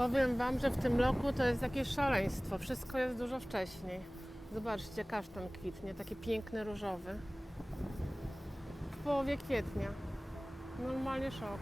Powiem Wam, że w tym roku to jest jakieś szaleństwo. Wszystko jest dużo wcześniej. Zobaczcie, kasztan kwitnie, taki piękny, różowy. W połowie kwietnia. Normalnie szok.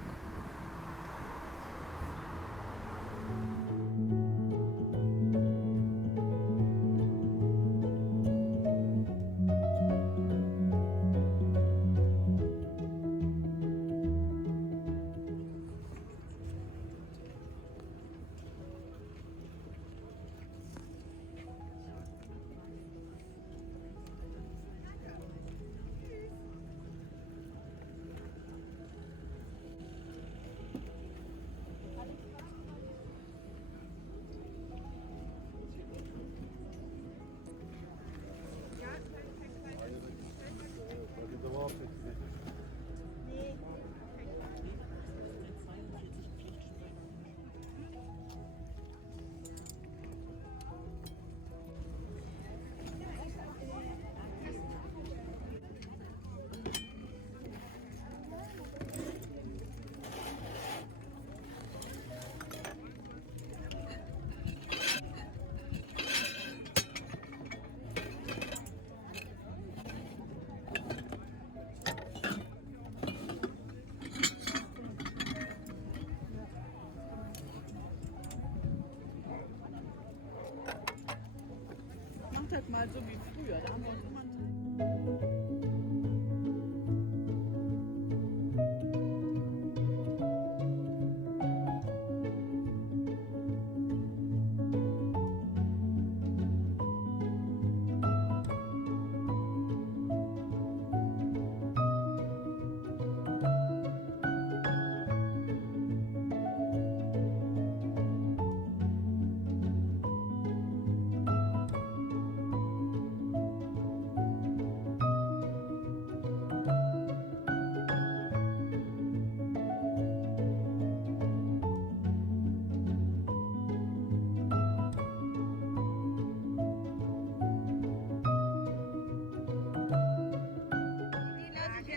Macht halt mal so wie früher, da haben wir uns immer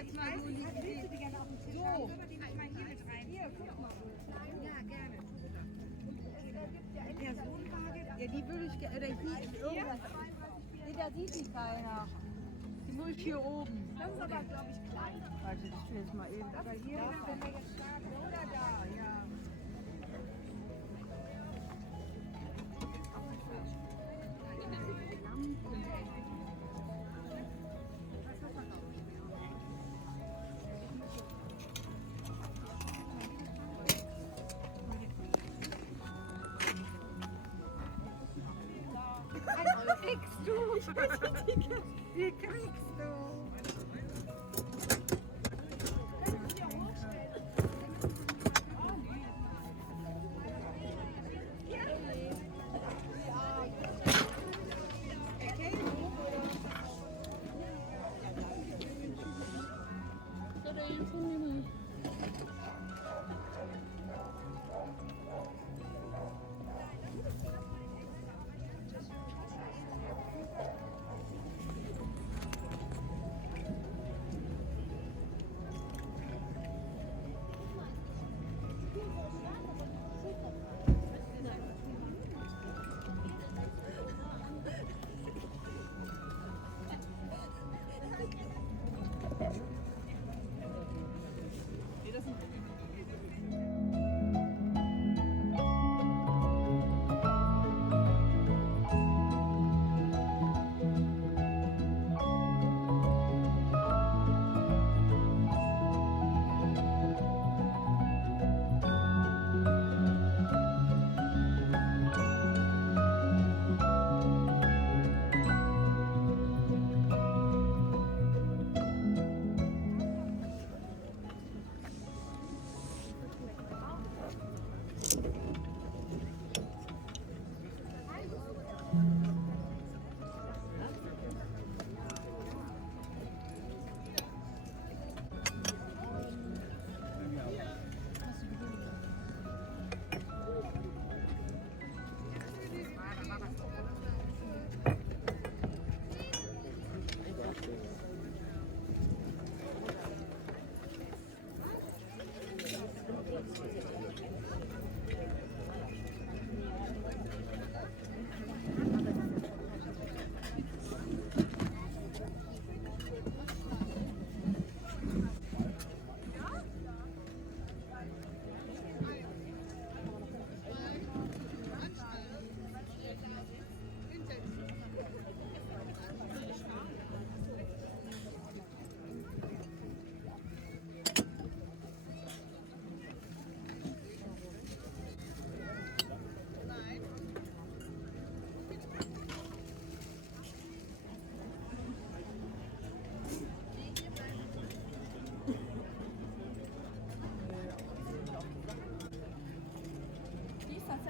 jetzt mal so Ja, gerne. Personenwagen? Ja, die würde ich gerne. Oder hier irgendwas. Nee, da sieht die keiner. Die muss ich hier oben. Das ist aber, glaube ich, klein. Warte, ich stelle es mal eben. Aber hier ist der oder da, ja. Kriegst du? Wie kriegst du?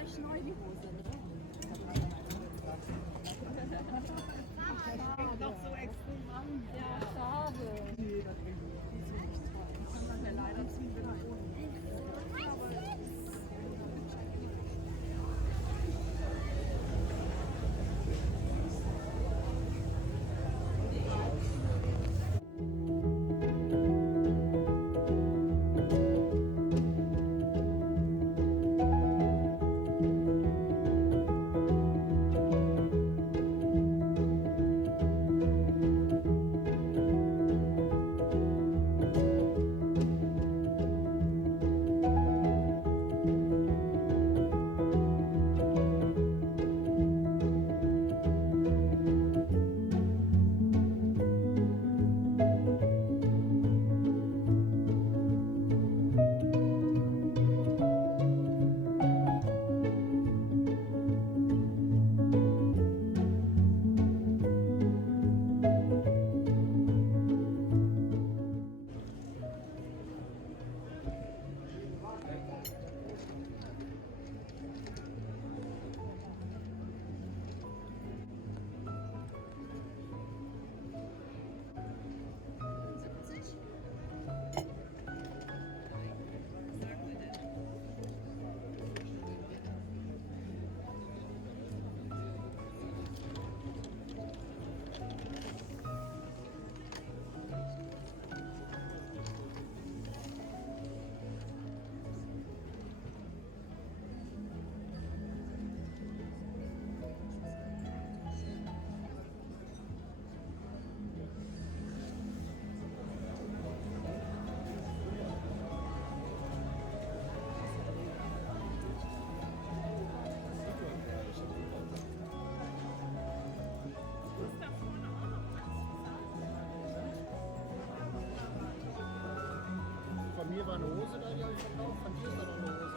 recht neu, die Hose, ne? Doch so extrem an. Ja, schade. Nee, das bringt nicht. Die ist wirklich toll. Die kann man ja leider ziehen, wenn man ohne. Von mir war eine Hose da, die habe ich verkauft. Von dir ist da noch eine Hose.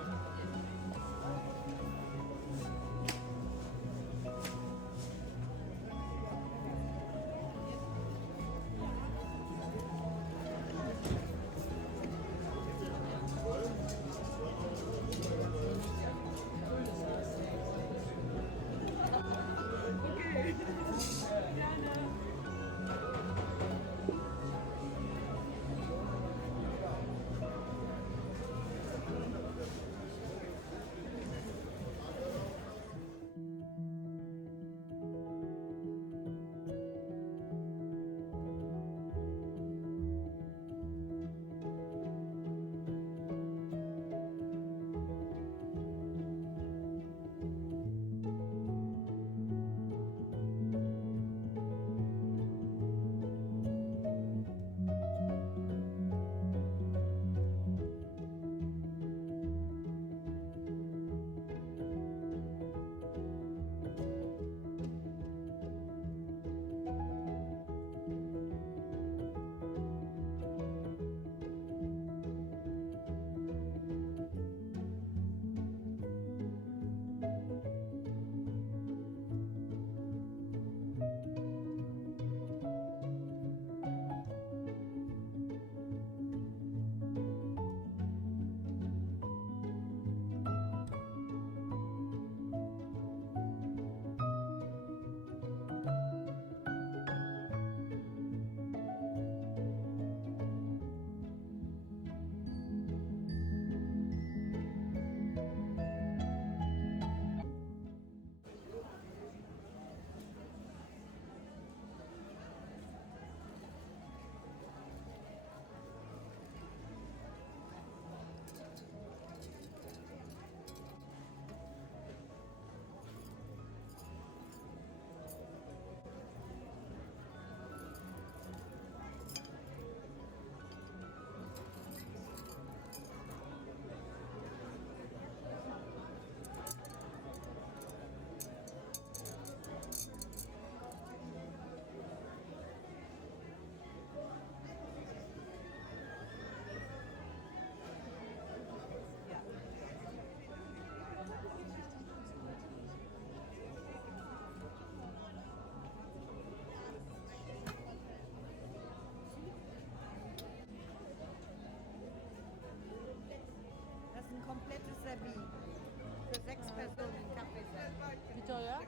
Wie teuer?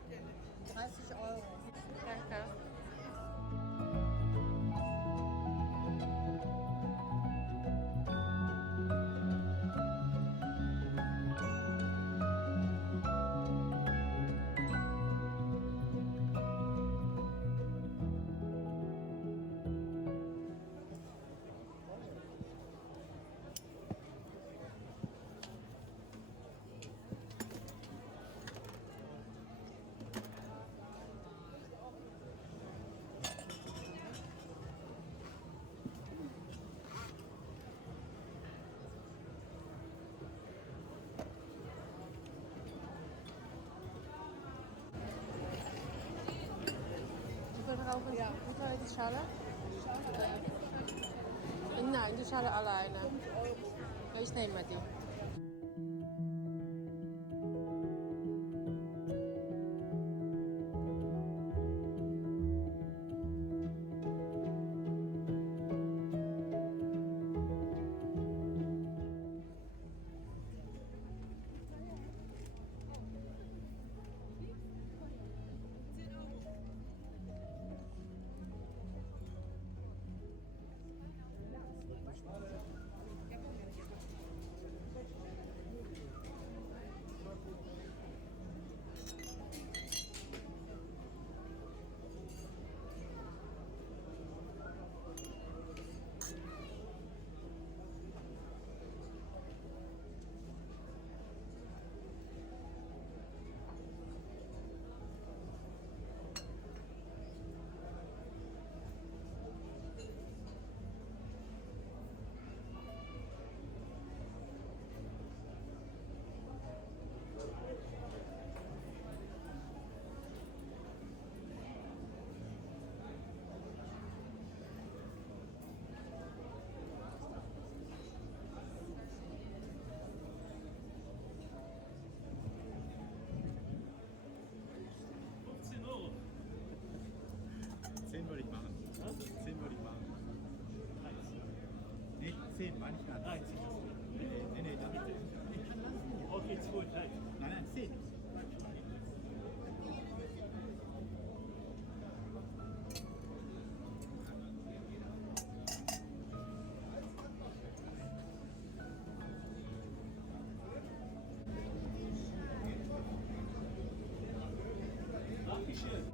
30 Euro. Danke. Hoeveel rauw is hoeveel heet die Schale? Nein, die Schale alleine. Ja, ich nehme mal die. Euro. 10 würde ich machen. Was? 10 würde ich machen. 1. Nee, 10, meine ich gar nicht. 1. Nee, damit. Okay, 2, 3. Nein, 10. Dankeschön.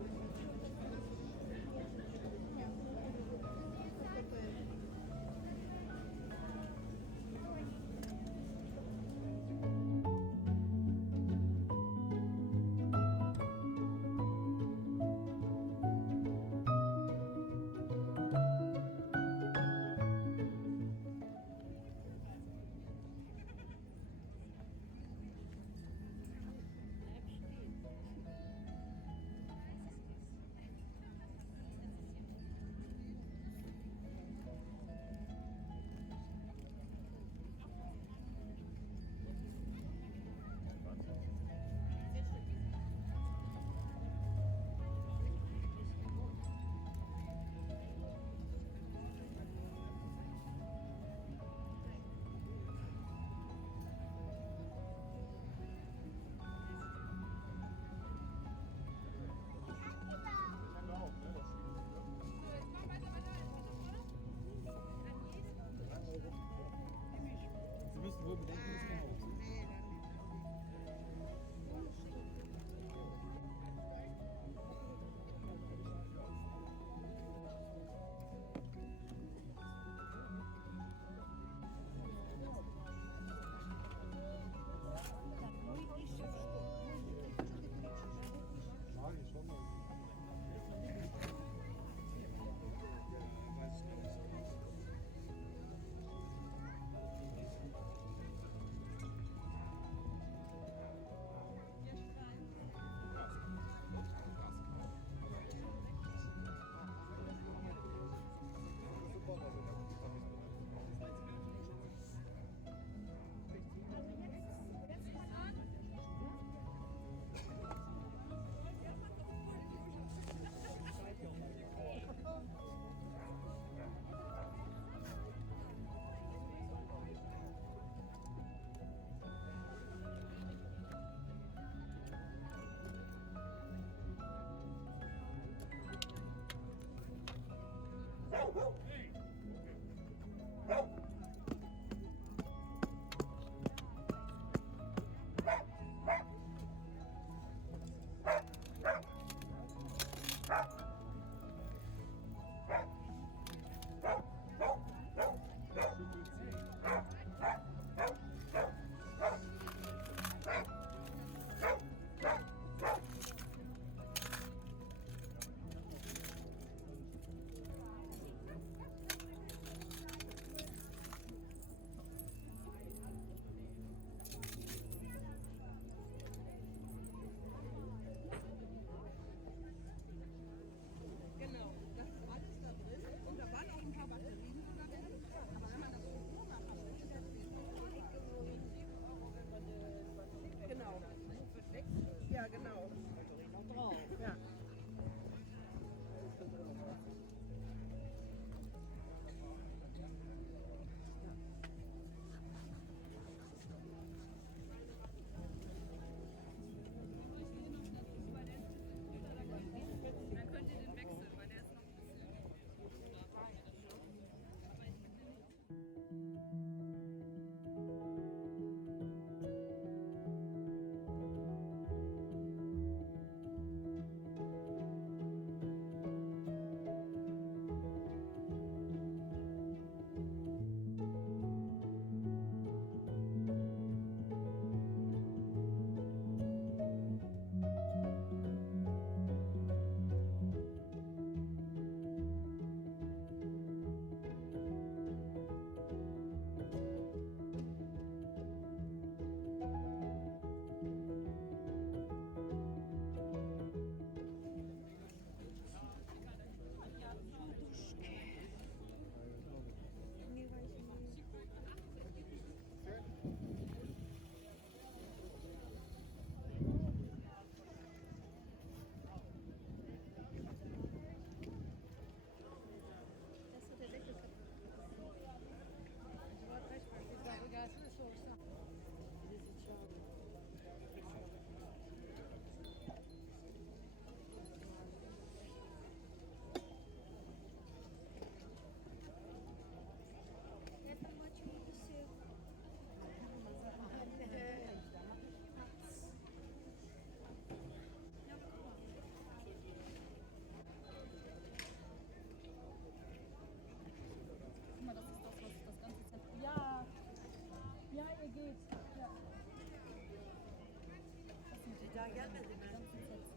Ja, gerne. Die ganzen Sets.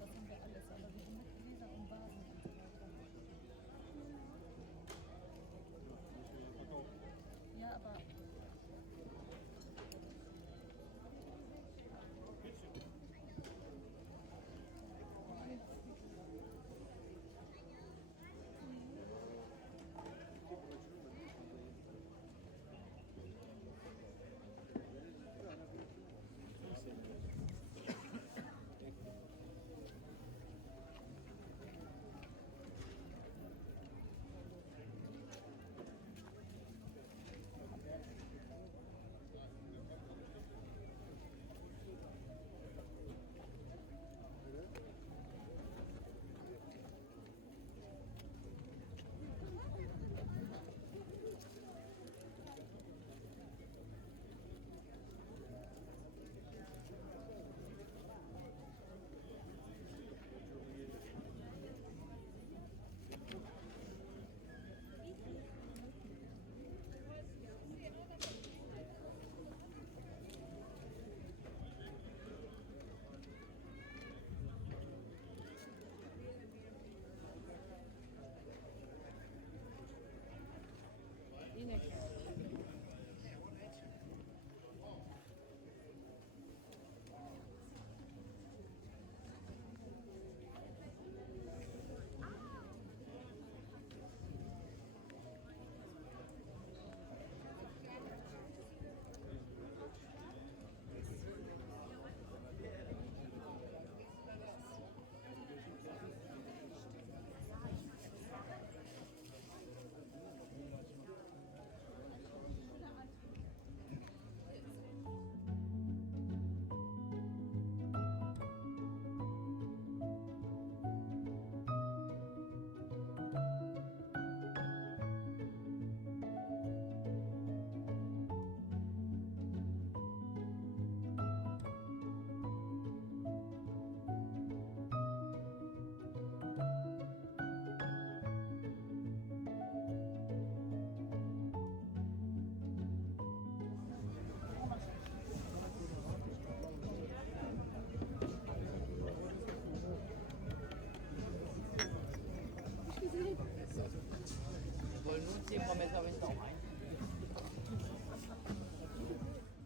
Das haben wir alles, aber wir haben mit Gläser und Vasen und so weiter. Ja, aber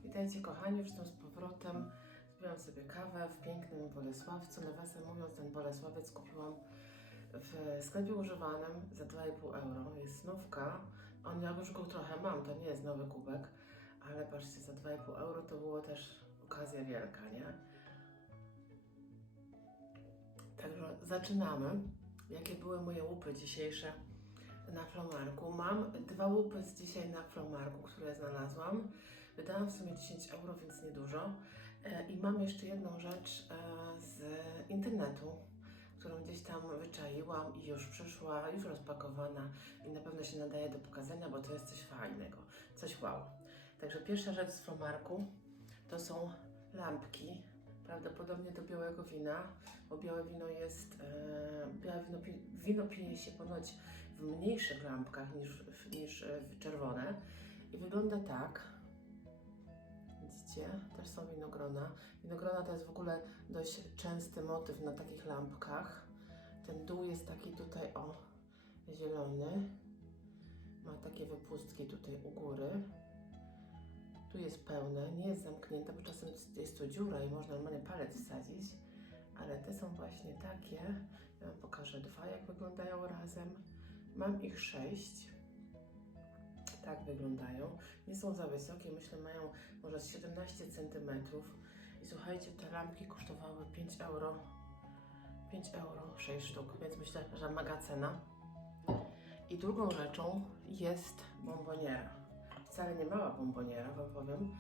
Witajcie kochani, już jestem z powrotem. Zrobiłam sobie kawę w pięknym Bolesławcu. Nawiasem mówiąc, ten Bolesławiec kupiłam w sklepie używanym za 2,5 euro. Jest znówka. Ja już go trochę mam, to nie jest nowy kubek, ale patrzcie, za 2,5 euro to było też okazja wielka, nie? Także zaczynamy. Jakie były moje łupy dzisiejsze na Flomarku? Mam 2 łupy z dzisiaj na Flomarku, które znalazłam. Wydałam w sumie 10 euro, więc niedużo. I mam jeszcze jedną rzecz z internetu, którą gdzieś tam wyczaiłam i już przyszła, już rozpakowana i na pewno się nadaje do pokazania, bo to jest coś fajnego, coś wow. Także pierwsza rzecz z Flomarku to są lampki, prawdopodobnie do białego wina, bo białe wino jest, wino pije się ponoć w mniejszych lampkach niż czerwone i wygląda tak. Widzicie? Też są winogrona. Winogrona to jest w ogóle dość częsty motyw na takich lampkach. Ten dół jest taki tutaj, o, zielony. Ma takie wypustki tutaj u góry. Tu jest pełne, nie jest zamknięte, bo czasem jest tu dziura i można normalnie palec wsadzić. Ale te są właśnie takie. Ja wam pokażę 2, jak wyglądają razem. Mam ich 6. Tak wyglądają. Nie są za wysokie, myślę mają może z 17 cm. I słuchajcie, te lampki kosztowały 5 euro. 5 euro 6 sztuk, więc myślę, że mega cena. I drugą rzeczą jest bomboniera. Wcale nie mała bomboniera, wam powiem,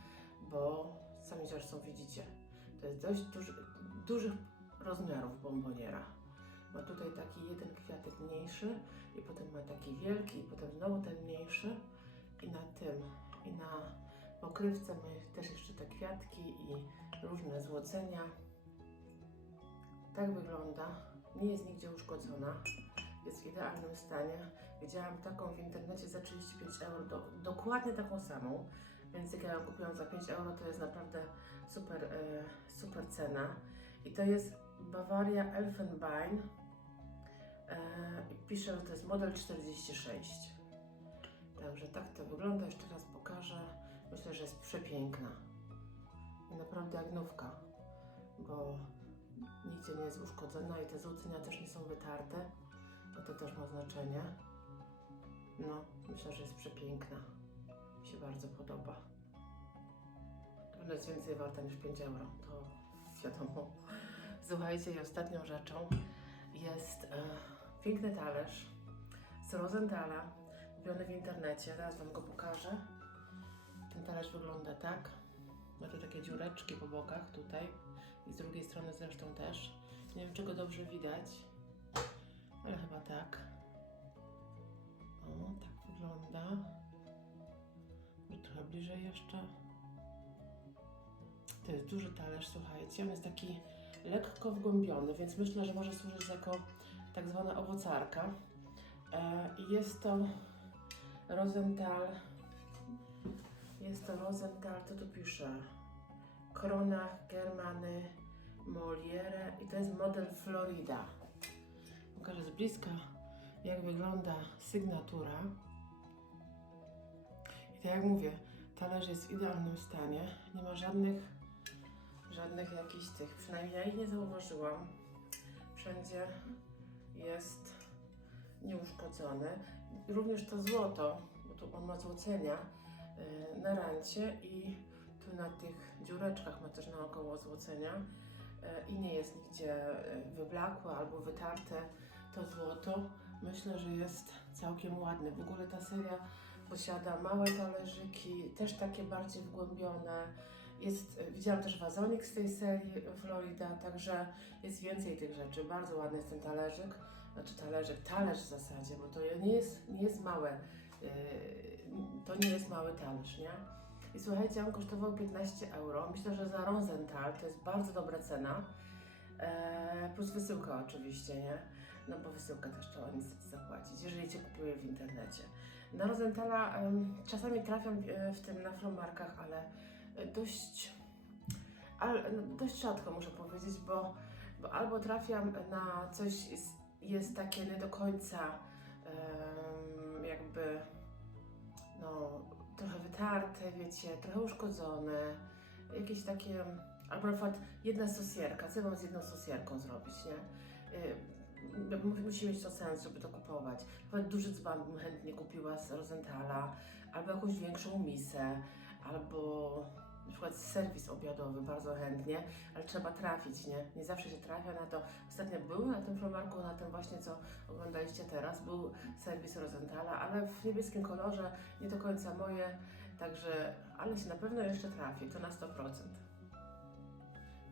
bo sami zresztą widzicie. To jest dość dużych rozmiarów bomboniera. Ma tutaj taki jeden kwiatek mniejszy i potem ma taki wielki i potem znowu ten mniejszy. I na tym, i na pokrywce ma też jeszcze te kwiatki i różne złocenia. Tak wygląda. Nie jest nigdzie uszkodzona. Jest w idealnym stanie. Widziałam taką w internecie za 35 euro, dokładnie taką samą, Więc jak ja ją kupiłam za 5 euro, to jest naprawdę super, super cena. I to jest Bavaria Elfenbein. I pisze, że to jest model 46. Także tak to wygląda. Jeszcze raz pokażę. Myślę, że jest przepiękna. I naprawdę jak nówka, bo nigdzie nie jest uszkodzona i te złudzenia też nie są wytarte, bo to też ma znaczenie. No, myślę, że jest przepiękna. Mi się bardzo podoba. Ona jest więcej warta niż 5 euro, to wiadomo. Słuchajcie, i ostatnią rzeczą jest piękny talerz z Rosenthala, kupiony w internecie. Zaraz Wam go pokażę. Ten talerz wygląda tak. Ma tu takie dziureczki po bokach, tutaj i z drugiej strony zresztą też. Nie wiem, czy go dobrze widać, ale chyba tak. O, tak wygląda. Trochę bliżej jeszcze. To jest duży talerz, słuchajcie. On jest taki lekko wgłębiony, więc myślę, że może służyć jako tak zwana owocarka. I jest to Rosenthal. Jest to Rosenthal, co tu pisze? Kronach, Germany, Moliere i to jest model Florida. Pokażę z bliska, jak wygląda sygnatura. I tak jak mówię, talerz jest w idealnym stanie. Nie ma żadnych jakichś tych, przynajmniej ja ich nie zauważyłam. Wszędzie jest nieuszkodzony. Również to złoto, bo tu on ma złocenia na rancie i tu na tych dziureczkach ma też naokoło złocenia i nie jest nigdzie wyblakłe albo wytarte to złoto. Myślę, że jest całkiem ładny. W ogóle ta seria posiada małe talerzyki, też takie bardziej wgłębione. Widziałam też wazonik z tej serii Florida, także jest więcej tych rzeczy. Bardzo ładny jest ten talerzyk. Znaczy talerz w zasadzie, bo to nie jest małe, to nie jest mały talerz, nie? I słuchajcie, on kosztował 15 euro. Myślę, że za Rosenthal to jest bardzo dobra cena. Plus wysyłka oczywiście, nie? No bo wysyłkę też trzeba niestety zapłacić, jeżeli Cię kupuję w internecie. Na Rosenthala czasami trafiam w tym na Flomarkach, ale dość rzadko muszę powiedzieć, bo albo trafiam na coś jest takie nie do końca jakby no trochę wytarte, wiecie, trochę uszkodzone, jakieś takie, albo na przykład jedna sosierka, co ja mam z jedną sosierką zrobić, nie? Musi mieć to sens, żeby to kupować. Nawet duży dzban bym chętnie kupiła z Rosenthala, albo jakąś większą misę, albo na przykład serwis obiadowy bardzo chętnie, ale trzeba trafić, nie? Nie zawsze się trafia na to. Ostatnio był na tym Flomarku, na tym właśnie, co oglądaliście teraz, był serwis Rosenthala, ale w niebieskim kolorze, nie do końca moje, także, ale się na pewno jeszcze trafi, to na 100%.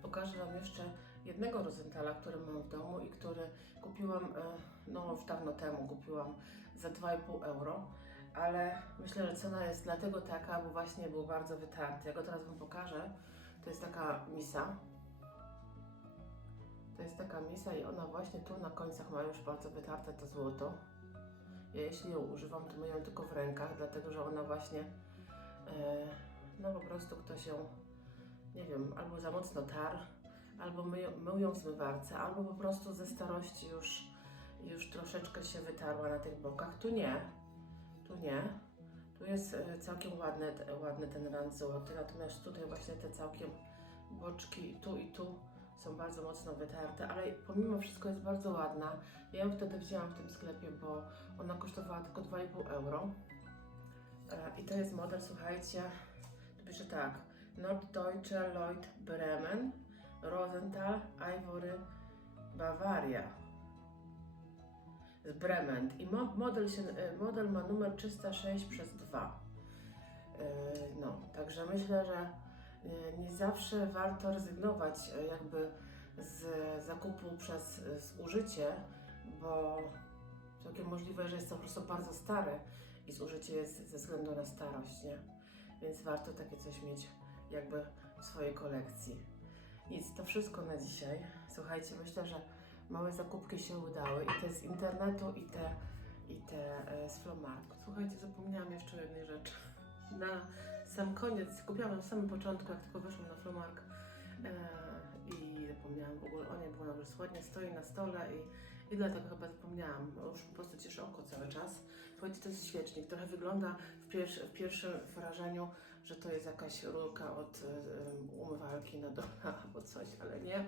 Pokażę Wam jeszcze jednego Rosenthala, który mam w domu i który kupiłam, no już dawno temu kupiłam za 2,5 euro, ale myślę, że cena jest dlatego taka, bo właśnie był bardzo wytarty. Ja go teraz Wam pokażę. To jest taka misa. To jest taka misa i ona właśnie tu na końcach ma już bardzo wytarte to złoto. Ja jeśli ją używam, to myję ją tylko w rękach, dlatego że ona właśnie, no po prostu ktoś ją, nie wiem, albo za mocno tarł, albo mył ją w zmywarce, albo po prostu ze starości już troszeczkę się wytarła na tych bokach. Tu nie. Tu nie. Tu jest całkiem ładny ten rand złoty, natomiast tutaj właśnie te całkiem boczki tu i tu są bardzo mocno wytarte, ale pomimo wszystko jest bardzo ładna. Ja ją wtedy wzięłam w tym sklepie, bo ona kosztowała tylko 2,5 euro. I to jest model, słuchajcie, tu pisze tak, Norddeutsche Lloyd Bremen, Rosenthal, Ivory, Bavaria. Z Bremen i model ma numer 306/2. No, także myślę, że nie zawsze warto rezygnować jakby z zakupu przez zużycie, bo całkiem możliwe, że jest to po prostu bardzo stare i zużycie jest ze względu na starość, nie? Więc warto takie coś mieć jakby w swojej kolekcji. Nic, to wszystko na dzisiaj. Słuchajcie, myślę, że małe zakupki się udały i te z internetu i te z Flomarku. Słuchajcie, zapomniałam jeszcze o jednej rzeczy. na sam koniec, kupiłam na samym początku, jak tylko wyszłam na Flomark i zapomniałam w ogóle o niej, bo ona już ładnie stoi na stole i dlatego chyba zapomniałam, bo już po prostu cieszy oko cały czas. Słuchajcie, to jest świecznik, trochę wygląda w pierwszym wrażeniu, że to jest jakaś rurka od umywalki na dole albo coś, ale nie.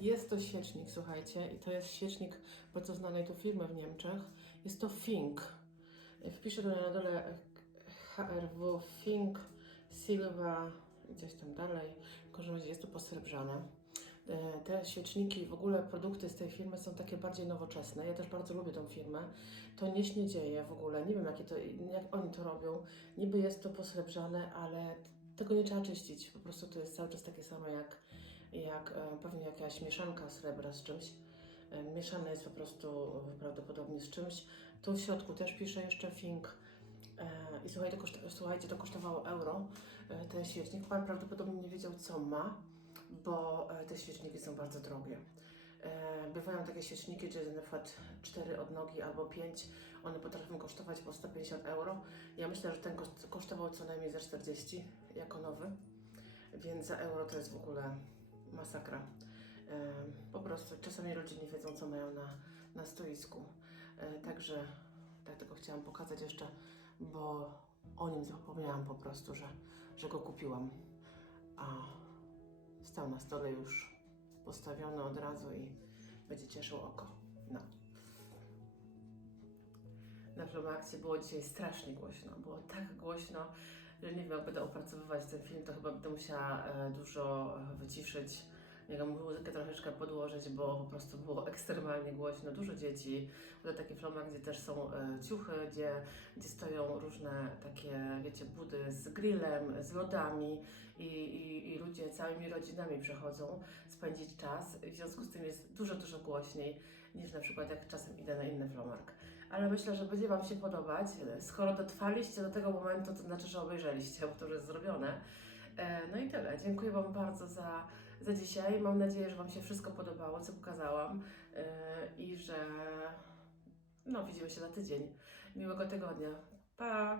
Jest to świecznik, słuchajcie, i to jest świecznik bardzo znanej tu firmy w Niemczech. Jest to Fink. Wpiszę tutaj na dole HRW Fink Silva, gdzieś tam dalej, w każdym razie jest to posrebrzane. Te świeczniki, w ogóle produkty z tej firmy są takie bardziej nowoczesne. Ja też bardzo lubię tą firmę. To nie śniedzieje w ogóle. Nie wiem, jak oni to robią. Niby jest to posrebrzane, ale tego nie trzeba czyścić. Po prostu to jest cały czas takie samo jak pewnie jakaś mieszanka srebra z czymś. Mieszane jest po prostu prawdopodobnie z czymś. Tu w środku też pisze jeszcze Fink. I słuchajcie, to kosztowało euro, ten świecznik. Pan prawdopodobnie nie wiedział, co ma, bo te świeczniki są bardzo drogie. Bywają takie świeczniki, gdzie na przykład 4 odnogi albo 5, one potrafią kosztować po 150 euro. Ja myślę, że ten kosztował co najmniej za 40 jako nowy, więc za euro to jest w ogóle masakra. Po prostu czasami ludzie nie wiedzą, co mają na stoisku. Także tak tylko chciałam pokazać jeszcze, bo o nim zapomniałam po prostu, że go kupiłam. A stał na stole już postawiony od razu i będzie cieszył oko. No. Na Flomaxie było dzisiaj strasznie głośno. Było tak głośno, że nie wiem, jak będę opracowywać ten film, to chyba będę musiała dużo wyciszyć. Nie wiem, muzykę troszeczkę podłożyć, bo po prostu było ekstremalnie głośno. Dużo dzieci. To taki Flomax, gdzie też są ciuchy, gdzie stoją różne takie, wiecie, budy z grillem, z lodami i ludzie całymi rodzinami przychodzą spędzić czas. W związku z tym jest dużo głośniej niż na przykład jak czasem idę na inny Flomark. Ale myślę, że będzie Wam się podobać. Skoro dotrwaliście do tego momentu, to znaczy, że obejrzeliście, bo to już jest zrobione. No i tyle. Dziękuję Wam bardzo za dzisiaj. Mam nadzieję, że Wam się wszystko podobało, co pokazałam i że widzimy się za tydzień. Miłego tygodnia. Pa!